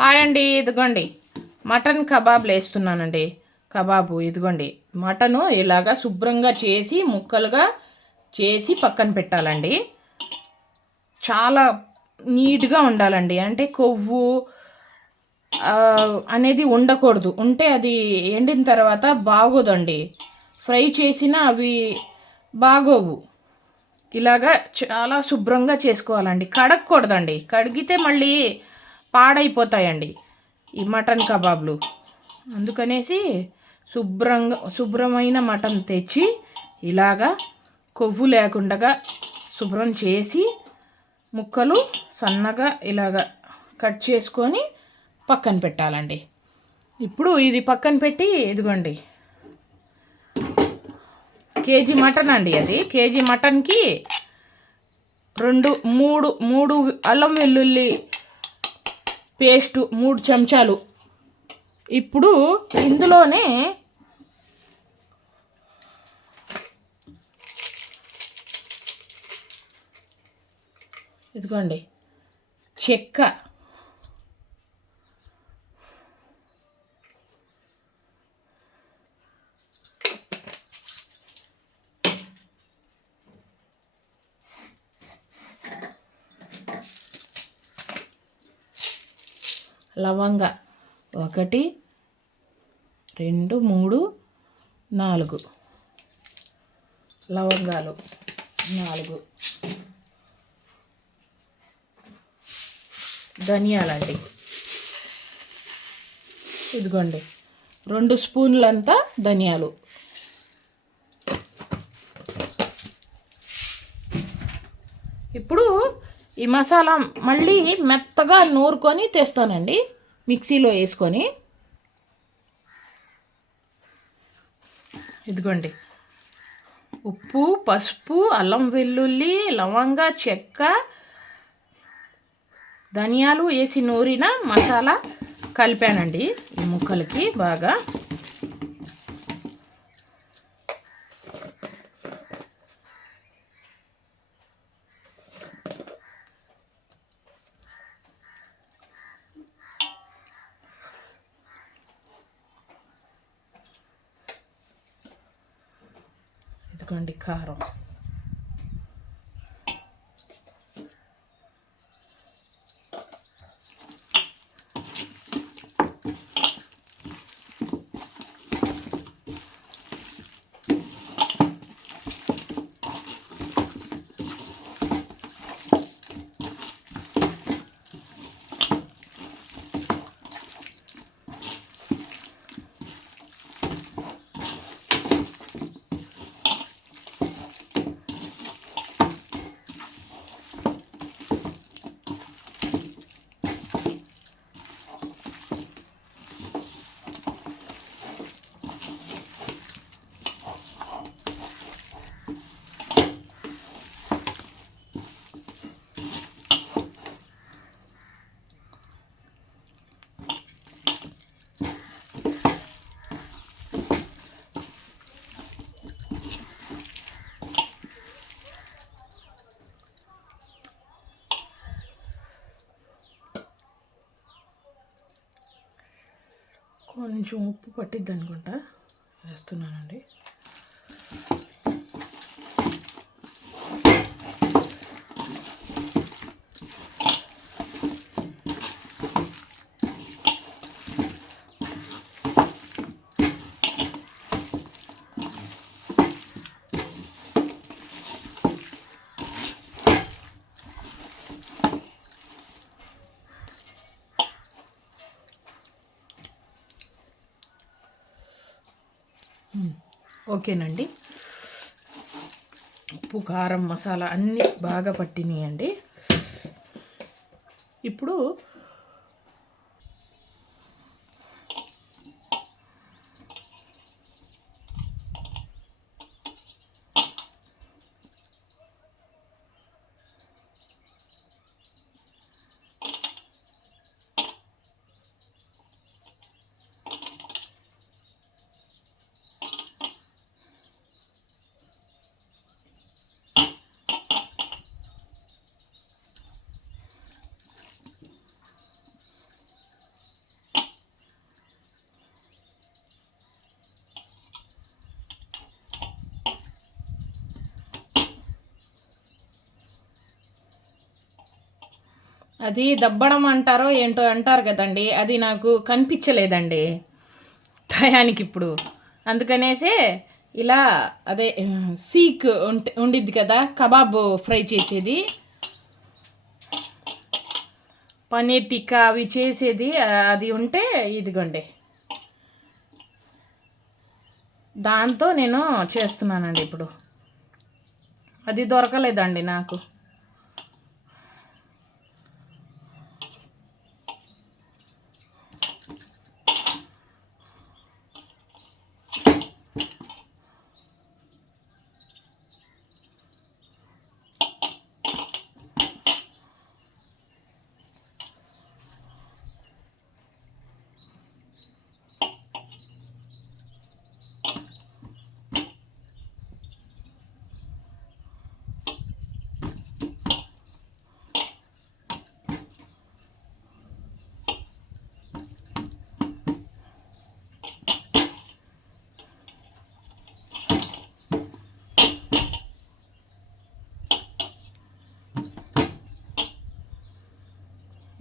Hi అండి, ఇదిగోండి mutton కబాబ్లు వేస్తున్నానండి. కబాబు ఇదిగోండి, మటను ఇలాగా శుభ్రంగా చేసి ముక్కలుగా చేసి పక్కన పెట్టాలండి. చాలా నీట్గా ఉండాలండి. అంటే కొవ్వు అనేది ఉండకూడదు. ఉంటే అది ఎండిన తర్వాత బాగోదండి. ఫ్రై చేసినా అవి బాగోవు. ఇలాగా చాలా శుభ్రంగా చేసుకోవాలండి. కడగకూడదండి. కడిగితే మళ్ళీ పాడైపోతాయండి ఈ మటన్ కబాబ్లు. అందుకనేసి శుభ్రమైన మటన్ తెచ్చి ఇలాగా కొవ్వు లేకుండా శుభ్రం చేసి ముక్కలు సన్నగా ఇలాగా కట్ చేసుకొని పక్కన పెట్టాలండి. ఇప్పుడు ఇది పక్కన పెట్టి ఇదిగోండి కేజీ మటన్ అండి. అది కేజీ మటన్కి మూడు అల్లం వెల్లుల్లి పేస్టు 3 చెంచాలు. ఇప్పుడు ఇందులోనే ఇదిగోండి చెక్క, లవంగ 1 2 3 4 లవంగాలు 4, ధనియాలండి ఇదిగోండి 2 స్పూన్లంతా ధనియాలు. ఇప్పుడు ఈ మసాలా మళ్ళీ మెత్తగా నూరుకొని తెస్తానండి, మిక్సీలో వేసుకొని. ఇదిగోండి ఉప్పు, పసుపు, అల్లం వెల్లుల్లి, లవంగ, చెక్క, ధనియాలు వేసి నూరిన మసాలా కలిపానండి ఈ ముక్కలకి బాగా. ఇదిగోండి కారం, కొంచెం ఉప్పు పట్టిద్ది అనుకుంటా, వేస్తున్నానండి. ఓకేనండి, ఉప్పు, కారం, మసాలా అన్నీ బాగా పట్టినాయండి. ఇప్పుడు అది దబ్బడం అంటారో ఏంటో అంటారు కదండి, అది నాకు కనిపించలేదండి టయానికి ఇప్పుడు. అందుకనేసే ఇలా అదే సీక్ ఉండిద్ది కదా కబాబ్ ఫ్రై చేసేది, పన్నీర్ టిక్కా అవి చేసేది, అది ఉంటే ఇదిగోండి దాంతో నేను చేస్తున్నానండి ఇప్పుడు. అది దొరకలేదండి నాకు.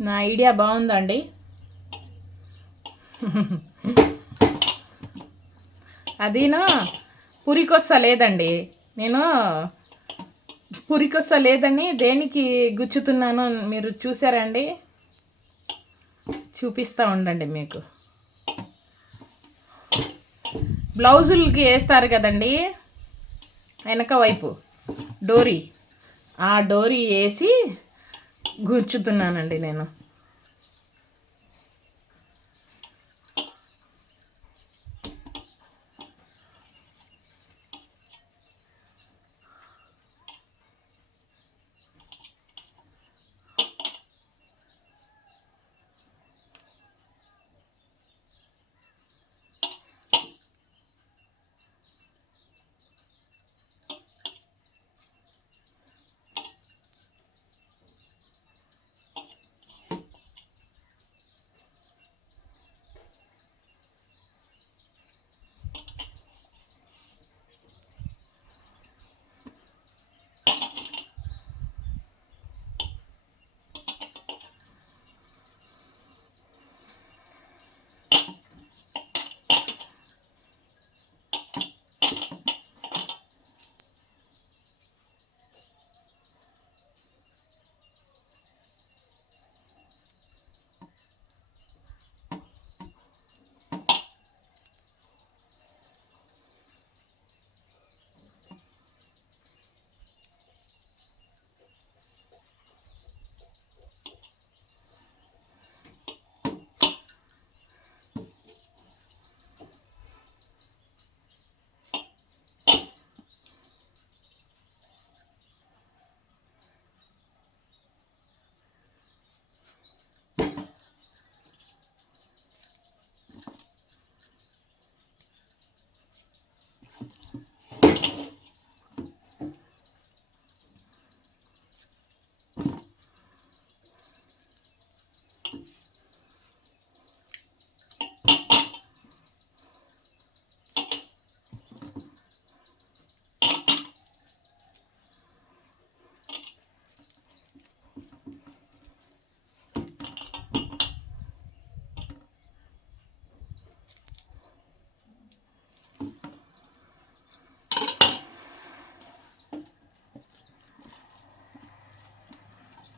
నా ఐడియా బాగుందండి. అదినా పురికొస్త లేదండి, నేను పురికొస్త లేదని దేనికి గుచ్చుతున్నాను మీరు చూసారండి? చూపిస్తూ ఉండండి మీకు. బ్లౌజులకి వేస్తారు కదండి వెనక వైపు డోరీ, ఆ డోరీ వేసి గుచ్చుతున్నానండి నేను.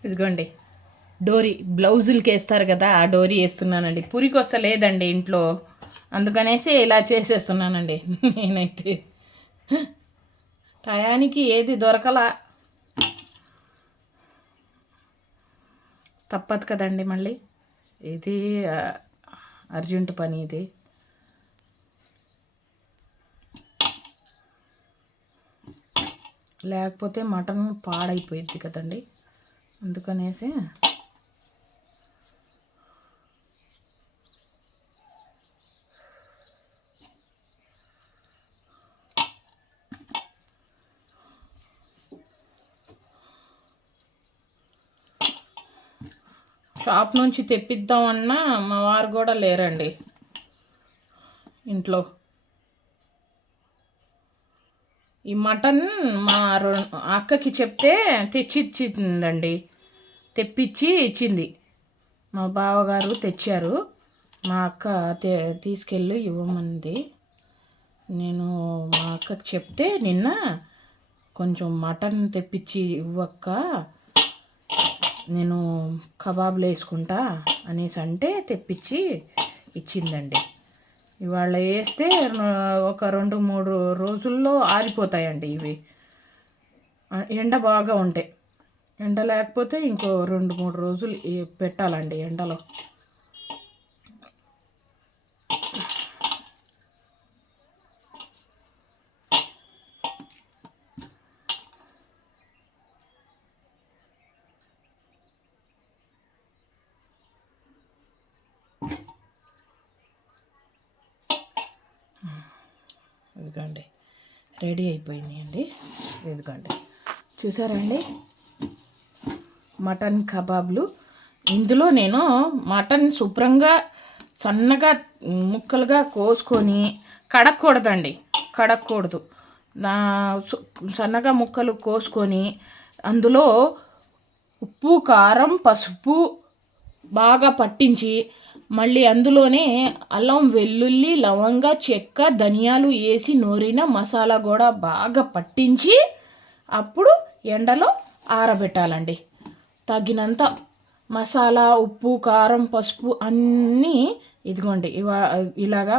ఇదిగోండి డోరీ, బ్లౌజులకి వేస్తారు కదా ఆ డోరీ వేస్తున్నానండి. పురికొస్త లేదండి ఇంట్లో, అందుకనేసి ఇలా చేసేస్తున్నానండి. నేనైతే టయానికి ఏది దొరకలా, తప్పదు కదండి మళ్ళీ, ఇది అర్జెంటు పని ఇది. లేకపోతే మటన్ పాడైపోయింది కదండి, అందుకనేసి షాప్ నుంచి తెప్పిద్దామన్నా మా వారు కూడా లేరండి ఇంట్లో. ఈ మటన్ మా అక్కకి చెప్తే తెచ్చిచ్చిందండి. తెప్పించి ఇచ్చింది. మా బావగారు తెచ్చారు, మా అక్క తీసుకెళ్ళి ఇవ్వమంది. నేను మా అక్కకి చెప్తే నిన్న కొంచెం మటన్ తెప్పించి ఇవ్వక్క, నేను కబాబులు వేసుకుంటా అనేసి అంటే తెప్పించి ఇచ్చిందండి. ఇవాళ వేస్తే ఒక 2-3 రోజుల్లో ఆరిపోతాయండి ఇవి. ఎండ బాగా ఉంటాయి. ఎండ లేకపోతే ఇంకో 2-3 రోజులు పెట్టాలండి ఎండలో. ఇదిగోండి రెడీ అయిపోయింది అండి. ఇదిగోండి చూసారండి మటన్ కబాబ్లు. ఇందులో నేను మటన్ శుభ్రంగా సన్నగా ముక్కలుగా కోసుకొని కడగకూడదు. సన్నగా ముక్కలు కోసుకొని అందులో ఉప్పు, కారం, పసుపు బాగా పట్టించి మళ్ళీ అందులోనే అల్లం, వెల్లుల్లి, లవంగ, చెక్క, ధనియాలు వేసి నూరిన మసాలా కూడా బాగా పట్టించి అప్పుడు ఎండలో ఆరబెట్టాలండి. తగినంత మసాలా, ఉప్పు, కారం, పసుపు అన్నీ ఇదిగోండి ఇలాగా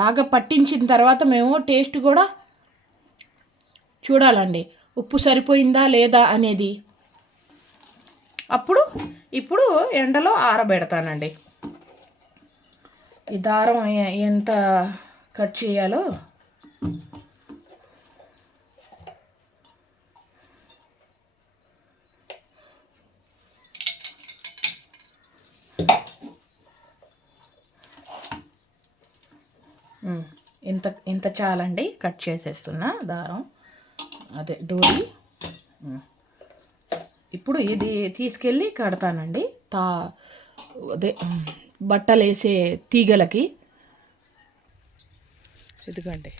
బాగా పట్టించిన తర్వాత మేము టేస్ట్ కూడా చూడాలండి, ఉప్పు సరిపోయిందా లేదా అనేది. ఇప్పుడు ఎండలో ఆరబెడతానండి. ఈ దారం ఎంత కట్ చేయాలో ఇంత చాలండి. కట్ చేసేస్తున్నా దారం, అదే డోరీ. ఇప్పుడు ఇది తీసుకెళ్ళి కడతానండి అదే బట్టలు వేసే తీగలకి. ఇదిగోండి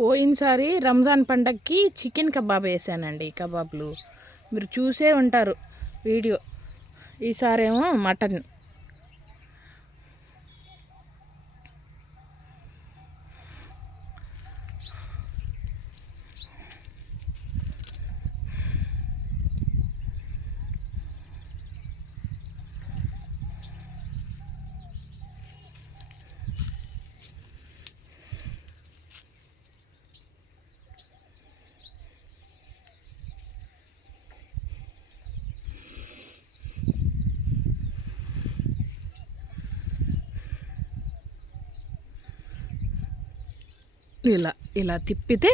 పోయినసారి రంజాన్ పండగకి చికెన్ కబాబ్ వేసానండి. కబాబ్లు మీరు చూసే ఉంటారు వీడియో. ఈసారేమో మటన్. ఇలా తిప్పితే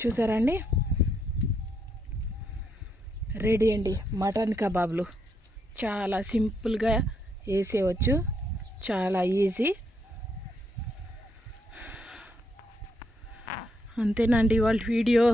చూసారండి రెడీ అండి మటన్ కబాబ్లు. చాలా సింపుల్గా వేసేయచ్చు, చాలా ఈజీ. అంతేనండి వాళ్ళ వీడియో.